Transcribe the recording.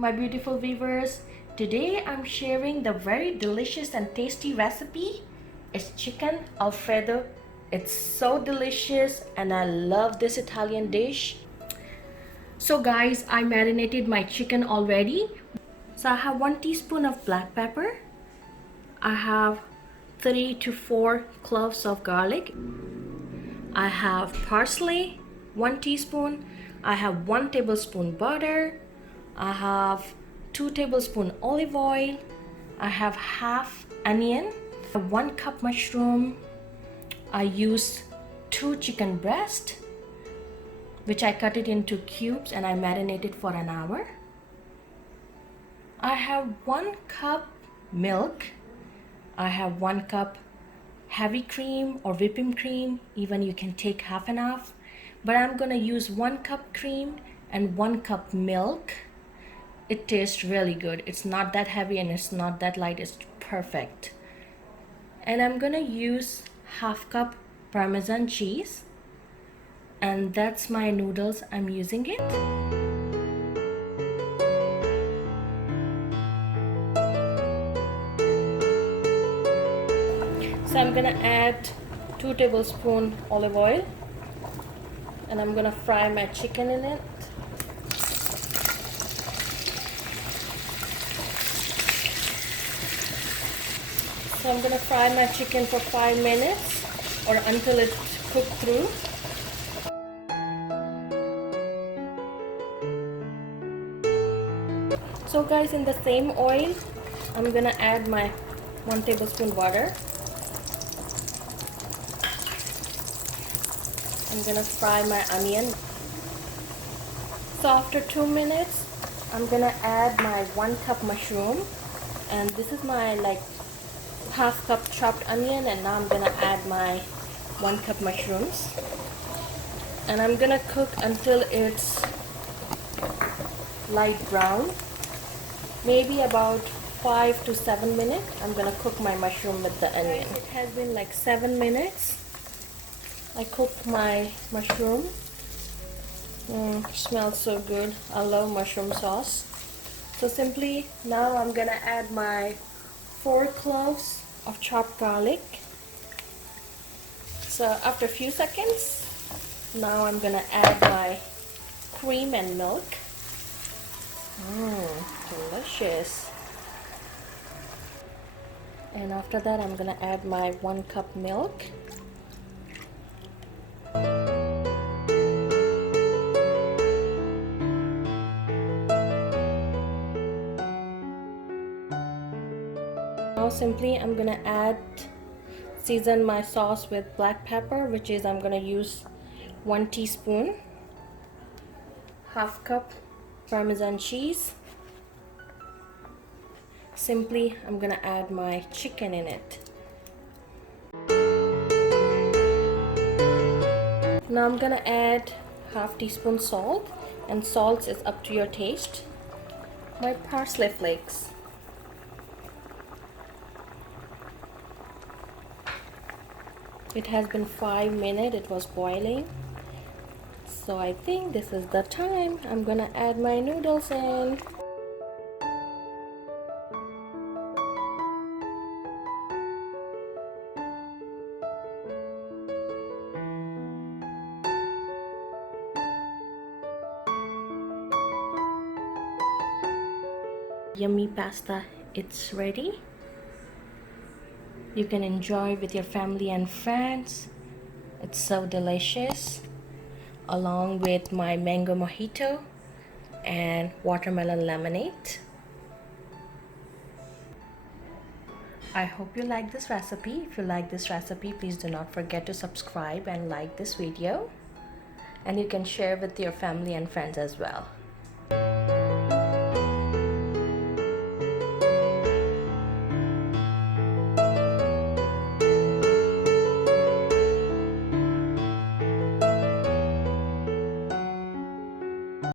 my beautiful viewers. Today I'm sharing the very delicious and tasty recipe. It's Chicken Alfredo. It's so delicious and I love this Italian dish. So guys, I marinated my chicken already. So I have 1 teaspoon of black pepper. I have 3 to 4 cloves of garlic. I have parsley, 1 teaspoon. I have 1 tablespoon butter. I have 2 tablespoon olive oil. I have half onion, 1 cup mushroom. I used 2 chicken breast, which I cut it into cubes and I marinated for an hour. I have 1 cup milk. I have 1 cup heavy cream or whipping cream. Even you can take half and half, but I'm gonna use 1 cup cream and 1 cup milk. It tastes really good. It's not that heavy and it's not that light. It's perfect. And I'm gonna use half cup Parmesan cheese, and that's my noodles I'm using it. So I'm gonna add 2 tablespoons olive oil and I'm gonna fry my chicken in it. So I'm gonna fry my chicken for 5 minutes or until it's cooked through. So guys, in the same oil, I'm gonna add my 1 tablespoon butter. I'm gonna fry my onion. So after 2 minutes, I'm gonna add my 1 cup mushroom, and this is my half cup chopped onion, and now I'm gonna add my 1 cup mushrooms, and I'm gonna cook until it's light brown, maybe about 5 to 7 minutes. I'm gonna cook my mushroom with the onion. It has been like 7 minutes. I cooked my mushroom. Smells so good. I love mushroom sauce. So simply now I'm gonna add my 4 cloves of chopped garlic. So after a few seconds, now I'm gonna add my cream and milk. Delicious. And after that, I'm gonna add my 1 cup milk. Now simply I'm gonna season my sauce with black pepper, which is I'm gonna use 1 teaspoon, half cup Parmesan cheese. Simply I'm gonna add my chicken in it. Now I'm gonna add half teaspoon salt, and salt is up to your taste. My parsley flakes. It has been 5 minutes. It was boiling. So I think this is the time. I'm gonna add my noodles in. Yummy pasta, it's ready. You can enjoy with your family and friends. It's so delicious, along with my mango mojito and watermelon lemonade. I hope you like this recipe. If you like this recipe, please do not forget to subscribe and like this video, and you can share with your family and friends as well.